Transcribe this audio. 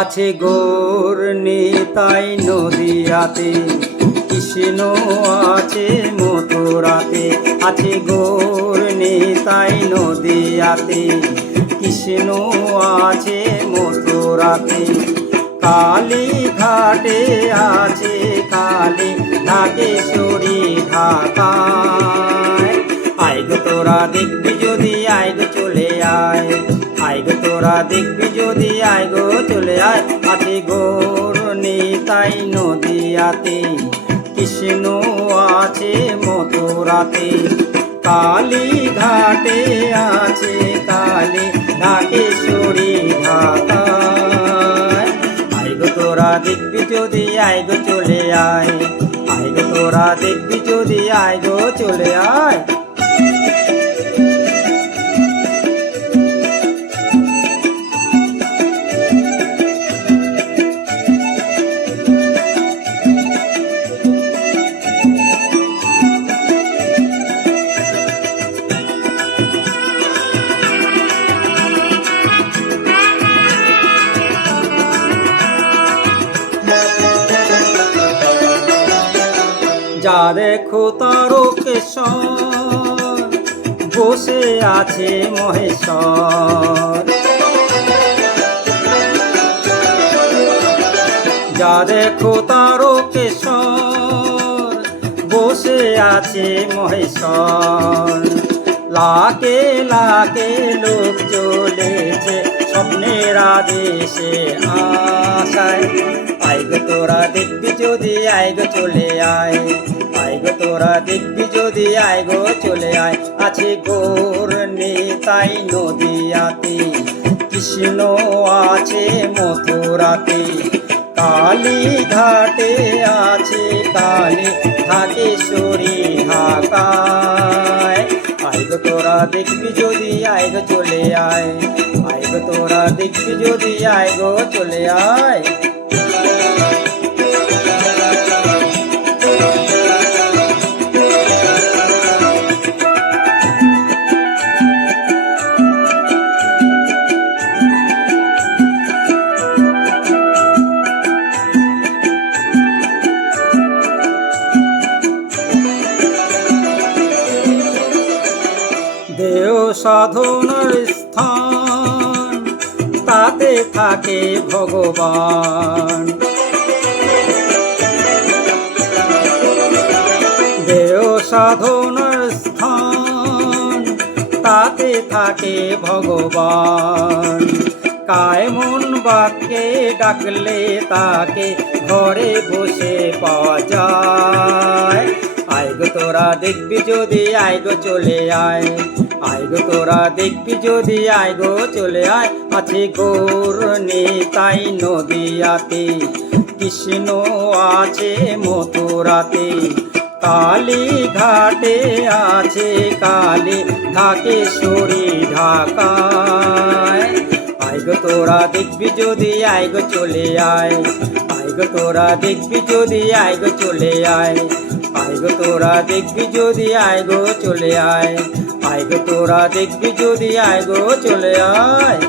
আছে গৌর নিতাই নদিয়াতে, কৃষ্ণ আছে মথুরাতে। আছে গৌর নিতাই নদিয়াতে, কৃষ্ণ আছে মথুরাতে। কালী ঘাটে আছে কালী ঢাকেশ্বরী ঢাকায়। আইগ তোরা দেখবি যদি আইগ চলে আয়, আইগ তোরা দেখবি যদি আইগ চলে আয়। আছে গৌর নিতাই নদিয়াতে, কৃষ্ণ আছে মথুরাতে। কালী ঘাটে আছে কালী ঢাকেশ্বরী ঢাকায়। আইগ তোরা দেখবি যদি আইগ চলে আয়, আইগ তোরা দেখবি যদি আইগ চলে আয়। যা দেখো তারকেশ্বর বসে আছে মহেশ্বর। যা দেখো তারকেশ্বর বসে আছে মহেশ্বর। লাকে লাকে লোক চলেছে স্বপ্নের আদেশে আশায়। আইগ তোরা দেখবি যদি আইগ চলে আয়, আইগ তোরা দেখবি যদি আইগ চলে আয়। আছে গৌর নিতাই নদিয়াতে, কৃষ্ণ আছে মথুরাতে। কালী ঘাটে আছে কালী ঢাকেশ্বরী ঢাকায়। আইগ তোরা দেখবি যদি আইগ চলে আয়, আইগ তোরা দেখবি যদি আইগ চলে আয়। দেহ সাধনার স্থান তাতে থাকে ভগবান। দেহ সাধনার স্থান তাতে থাকে ভগবান। কায় মন বাক্যে ডাকলে তাকে ঘরে বসে পাওয়া যায়। আইগ তোরা দেখবি যদি আইগ চলে আয়, আইগ তোরা দেখবি যদি আইগ চলে আয়। আছে গৌর নিতাই নদিয়াতে, কৃষ্ণ আছে মথুরাতে। কালী ঘাটে আছে কালী ঢাকেশ্বরী ঢাকায়। আইগ তোরা দেখবি যদি আইগ চলে আয়, আইগ তোরা দেখবি যদি আইগ চলে আয়। আইগ তোরা দেখবি যদি আইগ চলে আয়, আইগ তোরা দেখবি যদি আইগ চলে আয়।